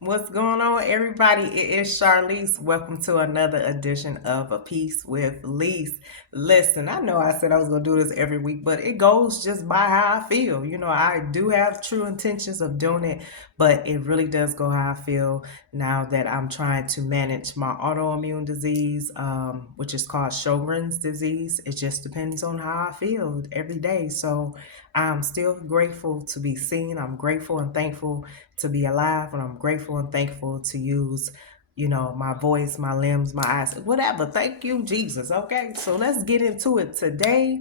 What's going on, everybody? It is Charlize. Welcome to another edition of A Piece with Lise. Listen, I know I said I was going to do this every week, but it goes just by how I feel. I do have true intentions of doing it, but it really does go how I feel now that I'm trying to manage my autoimmune disease, which is called Sjogren's disease. It just depends on how I feel every day. So I'm still grateful to be seen. I'm grateful and thankful to be alive, and I'm grateful and thankful to use, my voice, my limbs, my eyes, whatever. Thank you, Jesus. Okay, so let's get into it today.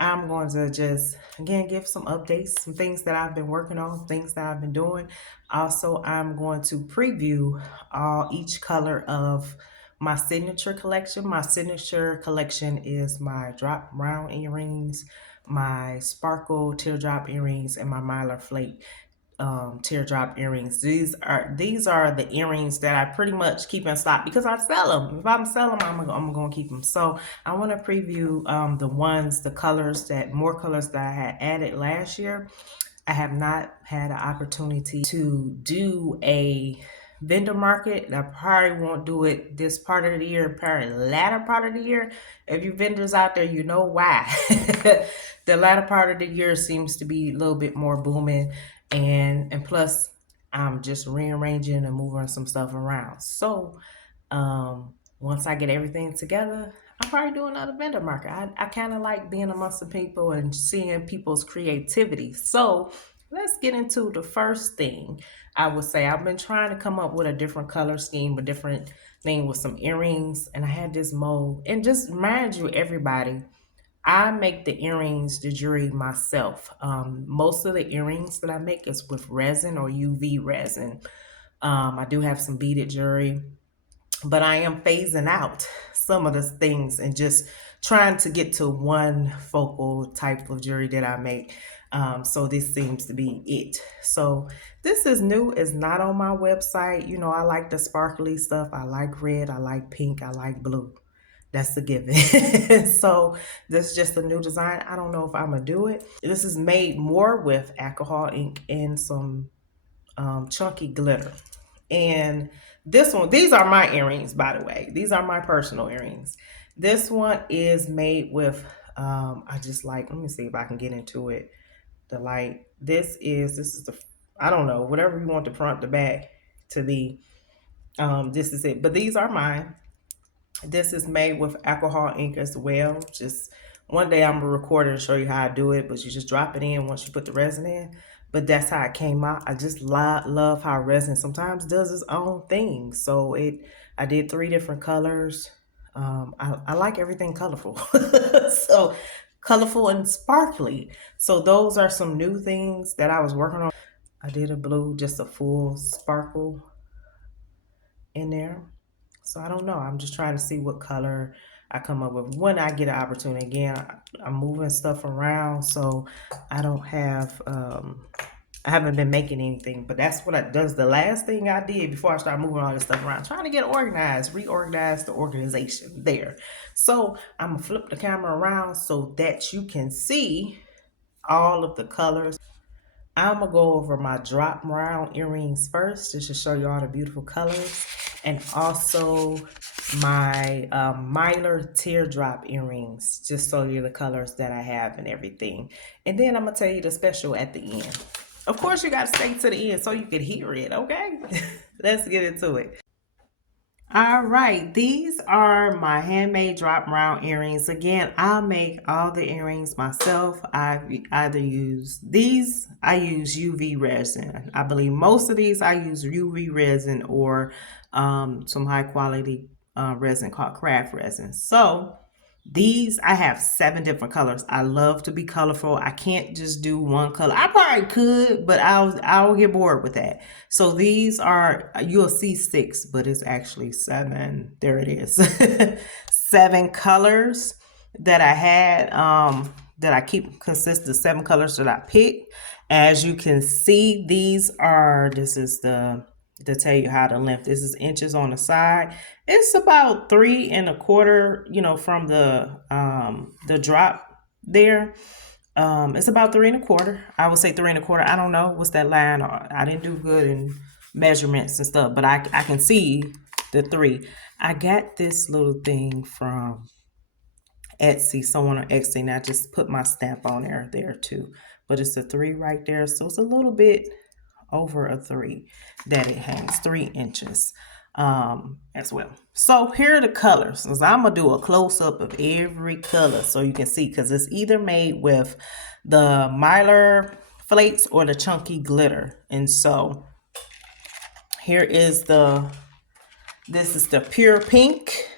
I'm going to just again give some updates, some things that I've been working on, things that I've been doing. Also, I'm going to preview each color of my signature collection. My signature collection is my drop round earrings, my sparkle teardrop earrings, and my mylar flake teardrop earrings. These are the earrings that I pretty much keep in stock because I sell them. If I'm selling them, I'm gonna keep them. So I want to preview the colors more colors that I had added last year. I have not had an opportunity to do a vendor market. I probably won't do it this part of the year, probably latter part of the year. If you vendors out there, you know why. The latter part of the year seems to be a little bit more booming, and plus I'm just rearranging and moving some stuff around. So once I get everything together, I'll probably do another vendor market. I kind of like being amongst the people and seeing people's creativity. So let's get into the first thing. I would say I've been trying to come up with a different color scheme, a different thing with some earrings, and I had this mold. And just mind you, everybody, I make the earrings, the jewelry myself. Most of the earrings that I make is with resin or UV resin. I do have some beaded jewelry, but I am phasing out some of the things and just trying to get to one focal type of jewelry that I make. So this seems to be it. So this is new. It's not on my website. I like the sparkly stuff. I like red. I like pink. I like blue. That's the given. So this is just a new design. I don't know if I'm gonna do it. This is made more with alcohol ink and some chunky glitter. And this one, these are my earrings, by the way. These are my personal earrings. This one is made with, I just like, let me see if I can get into it. The light. This is the, I don't know, whatever you want the front, the back to be. This is it. But these are mine. This is made with alcohol ink as well. Just one day I'm gonna record it and show you how I do it, but you just drop it in once you put the resin in. But that's how it came out. I just love how resin sometimes does its own thing. I did three different colors. I like everything colorful. So colorful and sparkly. So those are some new things that I was working on. I did a blue, just a full sparkle in there. So I don't know. I'm just trying to see what color I come up with when I get an opportunity. Again, I'm moving stuff around, so I don't have. I haven't been making anything, but does the last thing I did before I started moving all this stuff around, trying to get organized, reorganize the organization there. So I'm gonna flip the camera around so that you can see all of the colors. I'm gonna go over my drop round earrings first, just to show you all the beautiful colors, and also my mylar teardrop earrings, just so you the colors that I have and everything. And then I'm gonna tell you the special at the end. Of course, you gotta stay to the end so you can hear it. Okay, let's get into it. All right, these are my handmade drop round earrings. Again, I make all the earrings myself. I use UV resin. I believe most of these I use UV resin or some high quality resin called craft resin. So these, I have 7 different colors. I love to be colorful. I can't just do one color. I probably could, but I'll get bored with that. So these are, you'll see 6, but it's actually 7. There it is. 7 colors that I had, that I keep consist of 7 colors that I picked. As you can see, this is to tell you how to length. This is inches on the side. It's about 3 1/4, from the drop there. It's about 3 1/4. I would say 3 1/4. I don't know what's that line. I didn't do good in measurements and stuff, but I can see the 3. I got this little thing from Etsy, someone on Etsy, and I just put my stamp on there too. But it's a 3 right there, so it's a little bit over a 3 that it hangs, 3 inches as well. So here are the colors. So I'm gonna do a close-up of every color so you can see, because it's either made with the Mylar flakes or the chunky glitter. And so here is this is the pure pink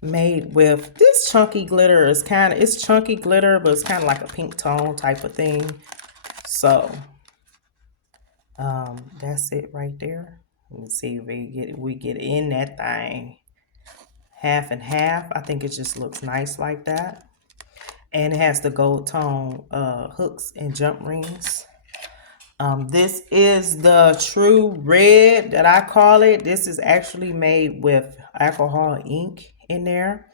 made with this chunky glitter. It's chunky glitter, but it's kind of like a pink tone type of thing. So that's it right there. Let me see if we get in that thing half and half. I think it just looks nice like that. And it has the gold tone hooks and jump rings. This is the true red that I call it. This is actually made with alcohol ink in there,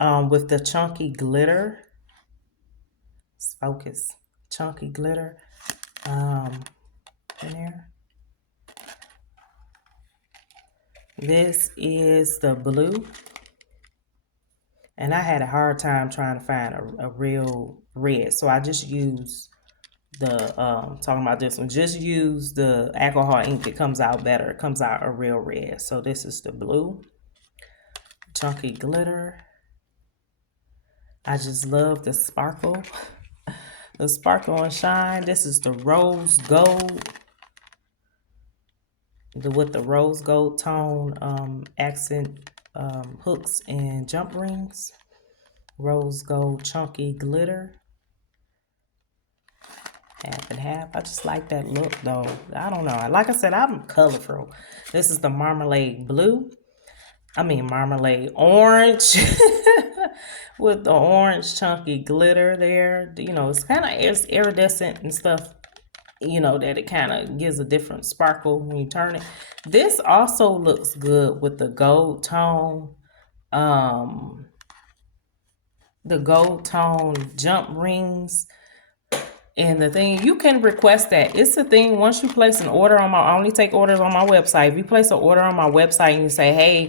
with the chunky glitter. Let's focus. Chunky glitter in there. This is the blue. And I had a hard time trying to find a real red. So I just used the, talking about this one, just use the alcohol ink. It comes out better. It comes out a real red. So this is the blue. Chunky glitter. I just love the sparkle. The sparkle and shine. This is the rose gold. With the rose gold tone accent hooks and jump rings. Rose gold chunky glitter. Half and half. I just like that look though. I don't know. Like I said, I'm colorful. This is the marmalade blue. I mean marmalade orange. With the orange chunky glitter there. You know, it's iridescent and stuff. You know, that it kind of gives a different sparkle when you turn it. This also looks good with the gold tone. The gold tone jump rings. And the thing, you can request that. It's the thing, once you place an order on I only take orders on my website. If you place an order on my website and you say, hey,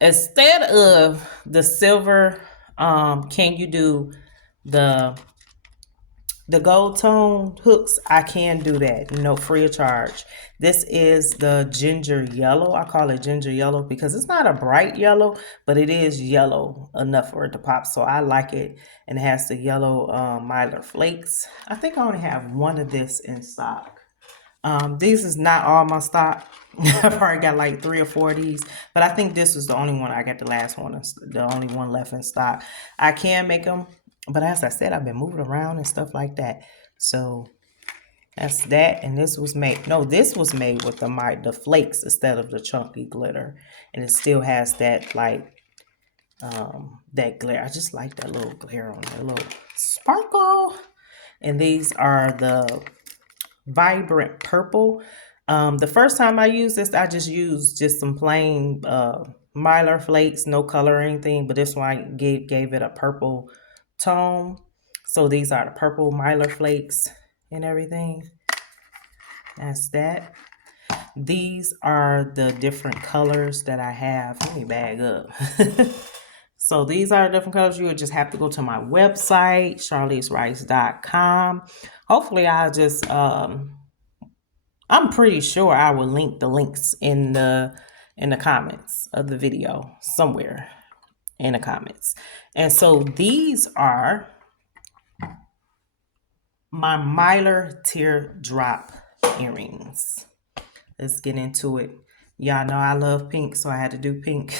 instead of the silver, can you do the gold tone hooks? I can do that, free of charge. This is the ginger yellow. I call it ginger yellow because it's not a bright yellow, but it is yellow enough for it to pop. So I like it. And it has the yellow Mylar flakes. I think I only have one of this in stock. These is not all my stock. I've already got like 3 or 4 of these, but I think this was the only one. I got the last one, the only one left in stock. I can make them, but as I said, I've been moving around and stuff like that. So that's that. And this was made, this was made with the flakes instead of the chunky glitter. And it still has that like, that glare. I just like that little glare on there, little sparkle. And these are the vibrant purple. The first time I used this, I just used some plain Mylar flakes, no color or anything, but this one I gave it a purple tone. So these are the purple Mylar flakes and everything. That's that. These are the different colors that I have. Let me bag up. So these are different colors. You would just have to go to my website, charleserice.com. Hopefully I'll just, I'm pretty sure I will link the links in the comments of the video somewhere in the comments. And so these are my Mylar teardrop earrings. Let's get into it. Y'all know I love pink, so I had to do pink.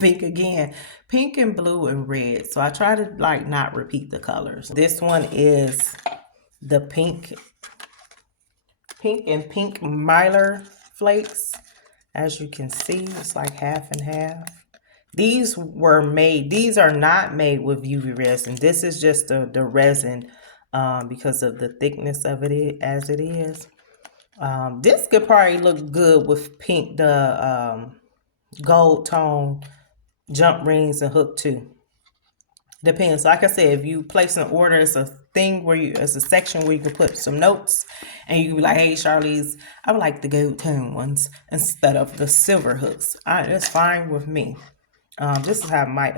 Pink again. Pink and blue and red. So I try to like not repeat the colors. This one is the pink and pink Mylar flakes. As you can see, it's like half and half. These are not made with UV resin. This is just the resin because of the thickness of it as it is. This could probably look good with pink, the gold tone jump rings and hook too. Depends. Like I said, if you place an order, it's a thing where you, it's a section where you can put some notes, and you can be like, "Hey, Charlize, I would like the gold tone ones instead of the silver hooks." All right, that's fine with me. This is how my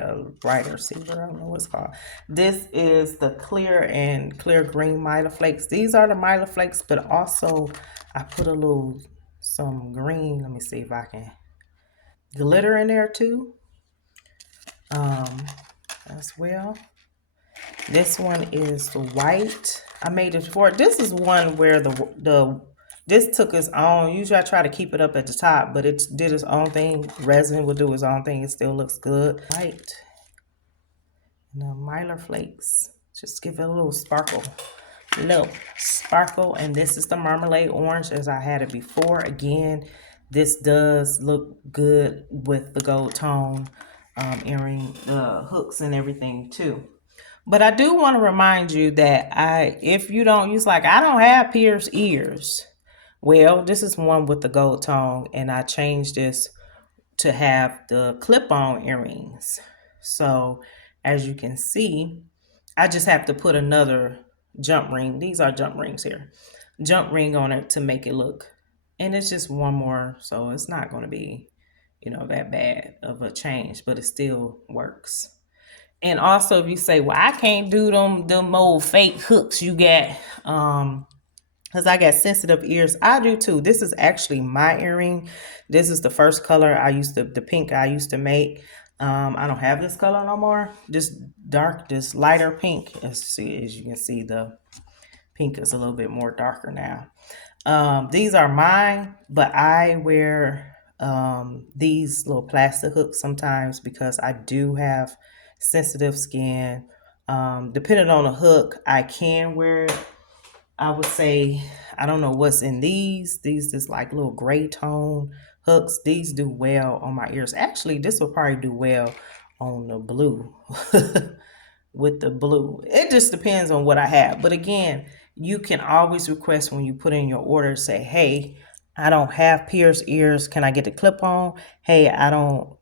writer silver. I don't know what's called. This is the clear and clear green Mila flakes. These are the Mila flakes, but also I put a little some green. Let me see if I can glitter in there too. As well. This one is the white. I made it for this is one where the this took its own. Usually I try to keep it up at the top, but it did its own thing. Resin will do its own thing. It still looks good. White. And the Mylar flakes. Just give it a little sparkle. Little sparkle. And this is the marmalade orange as I had it before. Again, this does look good with the gold tone earring hooks and everything too. But I do want to remind you that if you don't use, like, I don't have pierced ears. Well, this is one with the gold tone, and I changed this to have the clip-on earrings. So as you can see, I just have to put another jump ring. These are jump rings here. Jump ring on it to make it look. And it's just one more, so it's not going to be, that bad of a change, but it still works. And also, if you say, "Well, I can't do them old fake hooks you got," because I got sensitive ears. I do too. This is actually my earring. This is the first color the pink I used to make. I don't have this color no more. This lighter pink. As you can see, the pink is a little bit more darker now. These are mine, but I wear these little plastic hooks sometimes because I do have sensitive skin. Depending on the hook, I can wear it. I would say, I don't know what's in these. These is like little gray tone hooks. These do well on my ears. Actually, this will probably do well on the blue. With the blue. It just depends on what I have. But again, you can always request when you put in your order, say, "Hey, I don't have pierced ears. Can I get the clip on? Hey,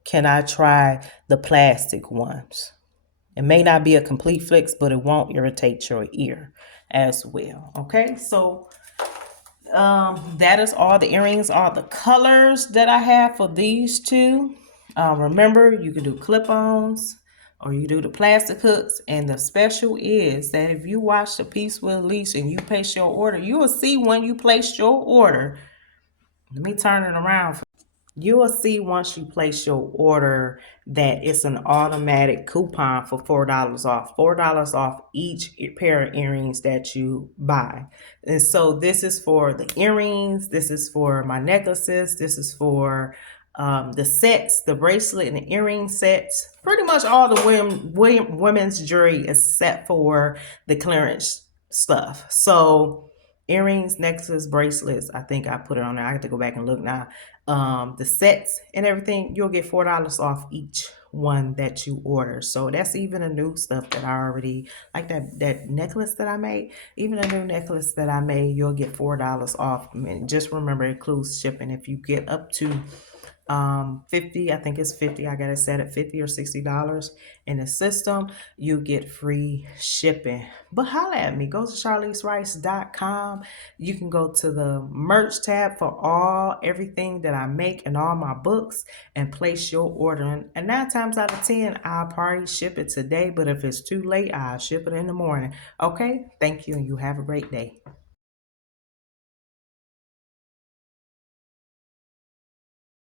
can I try the plastic ones?" It may not be a complete fix, but it won't irritate your ear as well. Okay, so that is all the earrings, all the colors that I have for these two. Remember, you can do clip-ons or you do the plastic hooks. And the special is that if you watch the piece with Lisa and you place your order, you will see when you place your order. Let me turn it around. You will see once you place your order that it's an automatic coupon for $4 off. $4 off each pair of earrings that you buy. And so this is for the earrings. This is for my necklaces. This is for the sets, the bracelet and the earring sets. Pretty much all the women's jewelry except for the clearance stuff. So earrings, necklaces, bracelets. I think I put it on there. I have to go back and look now. The sets and everything, you'll get $4 off each one that you order. So that's even a new stuff that I already like. That necklace that I made, even a new necklace that I made, you'll get $4 off. And just remember, it includes shipping. If you get up to 50, I think it's 50, I got it set at 50 or $60 in the system, you get free shipping. But holla at me, go to charleserice.com. You can go to the merch tab for everything that I make and all my books and place your order. And 9 times out of 10, I'll probably ship it today, but if it's too late, I'll ship it in the morning. Okay, thank you, and you have a great day.